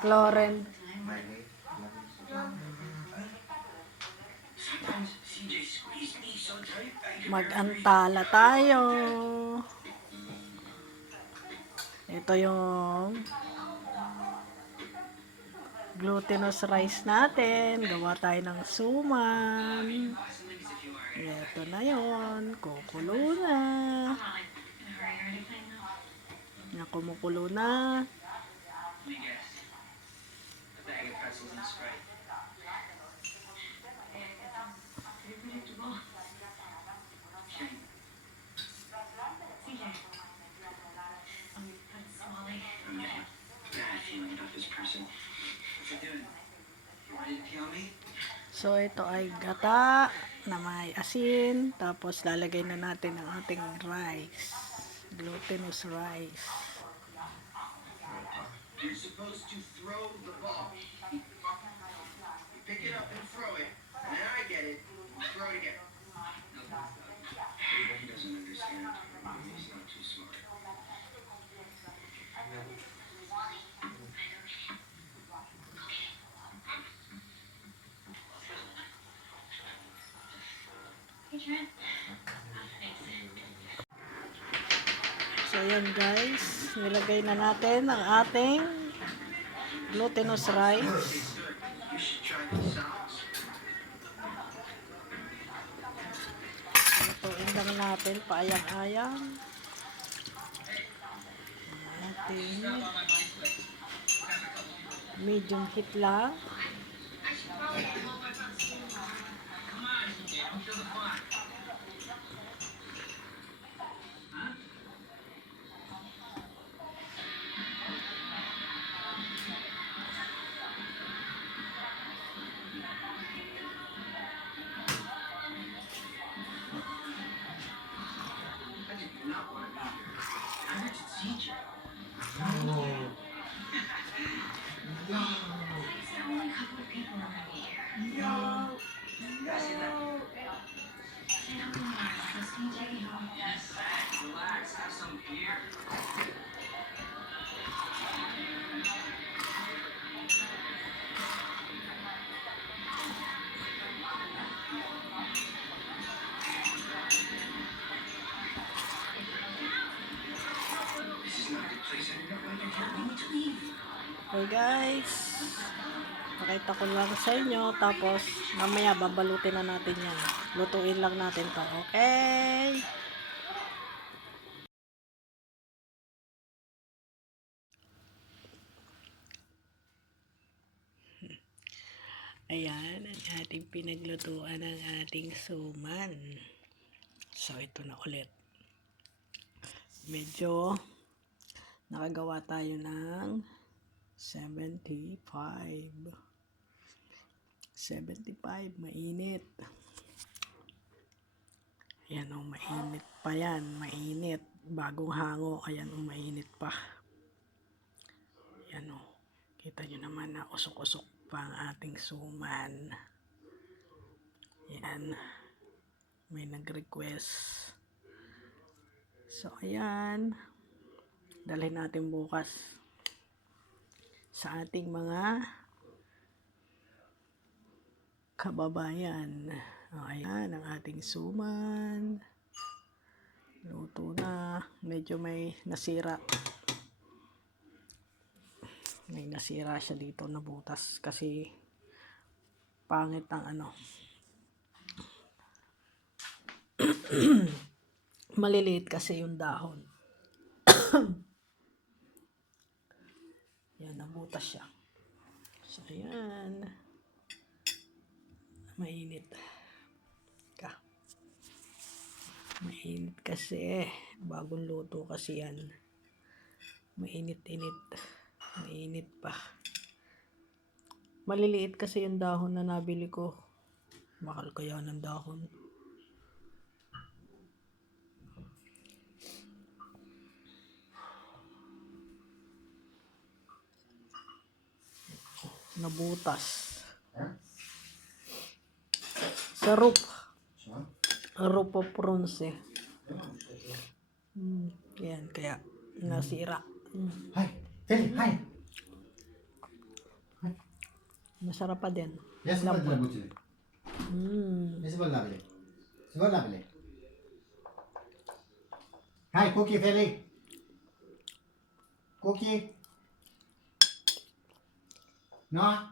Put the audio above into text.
Cloren. Mag-antala tayo. Ito yung glutinous rice natin. Gawa tayo ng suman. Ito na yon. Kukulo na. Yan, kumukulo na. So ito ay gata na may asin, tapos lalagay na natin ang ating rice, glutinous rice. You're supposed to throw the ball. You pick it up and throw it, and then I get it, and throw it again. He doesn't understand. He's not too smart. So yan guys, nilagay na natin ang ating glutinous rice. You should try the sauce. Lutuin lang natin, paayang-ayang. Ating medium heat lang. Relax, have some beer. This is not a good place. I need to leave. Okay guys, pakita ko lang sa inyo, tapos mamaya babalutin na natin yan. Lutuin lang natin to, okay? Ayan, ang ating pinaglutuan ng ating suman. So, ito na ulit. Medyo nakagawa tayo ng 75. 75, mainit. Ayan o, mainit pa yan. Mainit. Bagong hango, ayan o, mainit pa. Ayan o. Kita nyo naman na usok-usok pa ang ating suman. Ayan. May nag-request. So, ayan. Dalhin natin bukas sa ating mga kababayan. O, ayan ang ating suman. Luto na. Medyo may nasira. May nasira siya dito na butas kasi pangit ang ano. Maliliit kasi yung dahon. Yan, nabutas siya. So, ayan. Mainit. Mainit kasi. Bagong luto kasi yan. Mainit-init. Mainit pa. Maliliit kasi yung dahon na nabili ko. Mahal kaya ng dahon. Nabutas. Sa root. Root of prawns eh. Yan, kaya nasira. Feli, hi. Masarap pa din. Я сегодня Lambot. работаю. Mm. Я сегодня лавили. Сегодня лавили. Hi, cookie, Feli. Cookie. No?